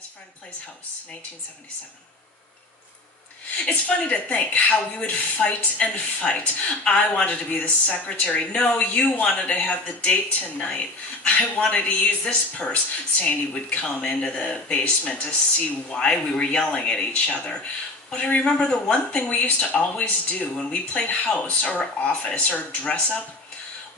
Best Friend Plays House, 1977. It's funny to think how we would fight and fight. I wanted to be the secretary. No, you wanted to have the date tonight. I wanted to use this purse. Sandy would come into the basement to see why we were yelling at each other. But I remember the one thing we used to always do when we played house or office or dress up,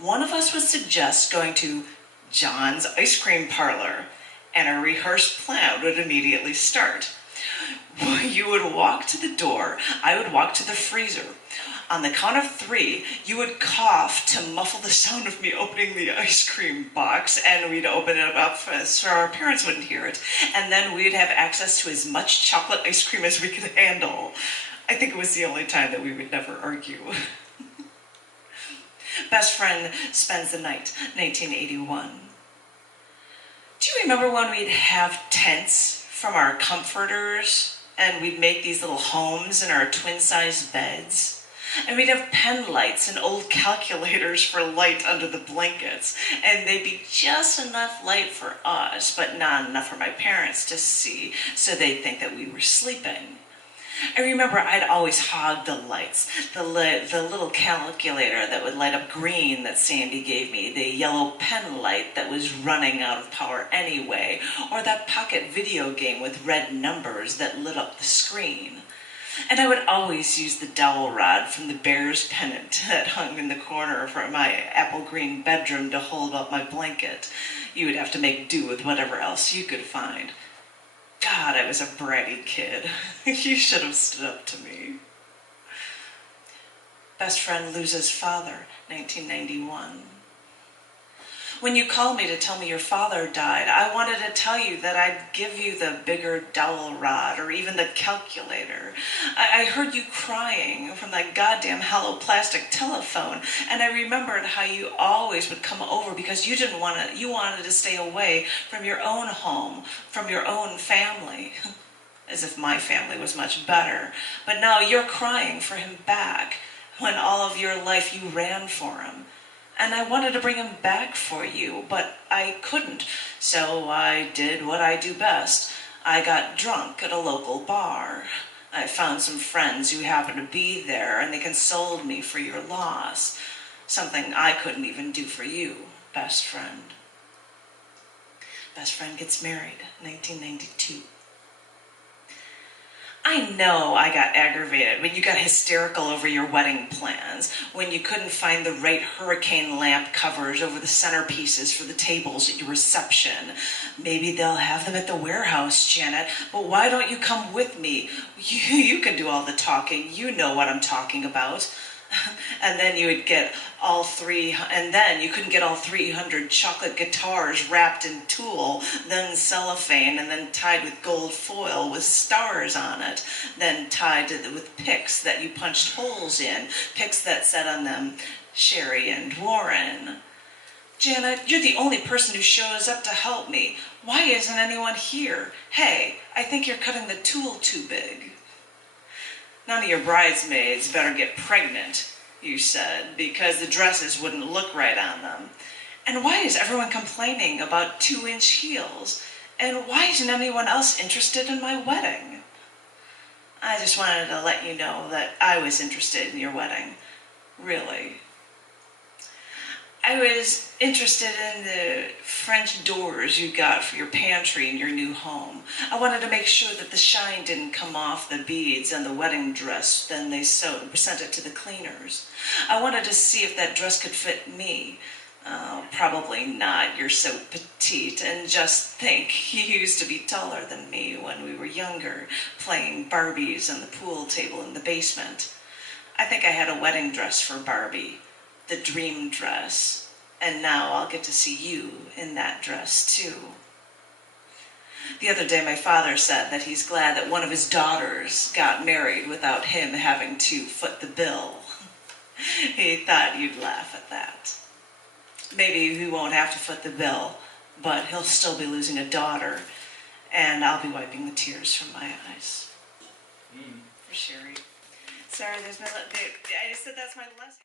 one of us would suggest going to John's ice cream parlor, and a rehearsed plan would immediately start. You would walk to the door, I would walk to the freezer. On the count of 3, you would cough to muffle the sound of me opening the ice cream box, and we'd open it up so our parents wouldn't hear it. And then we'd have access to as much chocolate ice cream as we could handle. I think it was the only time that we would never argue. Best Friend Spends the Night, 1981. Do you remember when we'd have tents from our comforters and we'd make these little homes in our twin-sized beds? And we'd have pen lights and old calculators for light under the blankets, and they'd be just enough light for us, but not enough for my parents to see, so they'd think that we were sleeping. I remember I'd always hog the lights, the little calculator that would light up green that Sandy gave me, the yellow pen light that was running out of power anyway, or that pocket video game with red numbers that lit up the screen. And I would always use the dowel rod from the bear's pennant that hung in the corner from my apple green bedroom to hold up my blanket. You would have to make do with whatever else you could find. God, I was a bratty kid. You should have stood up to me. Best Friend Loses Father, 1991. When you called me to tell me your father died, I wanted to tell you that I'd give you the bigger dowel rod or even the calculator. I heard you crying from that goddamn hollow plastic telephone, and I remembered how you always would come over because you wanted to stay away from your own home, from your own family. As if my family was much better. But now you're crying for him back when all of your life you ran for him. And I wanted to bring him back for you, but I couldn't. So I did what I do best. I got drunk at a local bar. I found some friends who happened to be there, and they consoled me for your loss. Something I couldn't even do for you, Best Friend. Best Friend Gets Married, 1992. I know I got aggravated when you got hysterical over your wedding plans, when you couldn't find the right hurricane lamp covers over the centerpieces for the tables at your reception. Maybe they'll have them at the warehouse, Janet, but why don't you come with me? You can do all the talking. You know what I'm talking about. And then you would get all and then you couldn't get all 300 chocolate guitars wrapped in tulle, then cellophane, and then tied with gold foil with stars on it, then tied with picks that you punched holes in, picks that said on them, Sheri and Warren. Janet, you're the only person who shows up to help me. Why isn't anyone here? Hey, I think you're cutting the tulle too big. None of your bridesmaids better get pregnant, you said, because the dresses wouldn't look right on them. And why is everyone complaining about 2-inch heels? And why isn't anyone else interested in my wedding? I just wanted to let you know that I was interested in your wedding. Really. I was interested in the French doors you got for your pantry in your new home. I wanted to make sure that the shine didn't come off the beads on the wedding dress. Then they sent it to the cleaners. I wanted to see if that dress could fit me. Probably not. You're so petite. And just think, you used to be taller than me when we were younger, playing Barbies on the pool table in the basement. I think I had a wedding dress for Barbie. The dream dress, and now I'll get to see you in that dress too. The other day my father said that he's glad that one of his daughters got married without him having to foot the bill. He thought you'd laugh at that. Maybe he won't have to foot the bill, but he'll still be losing a daughter, and I'll be wiping the tears from my eyes. For Sheri. Sorry, I just said that's my lesson.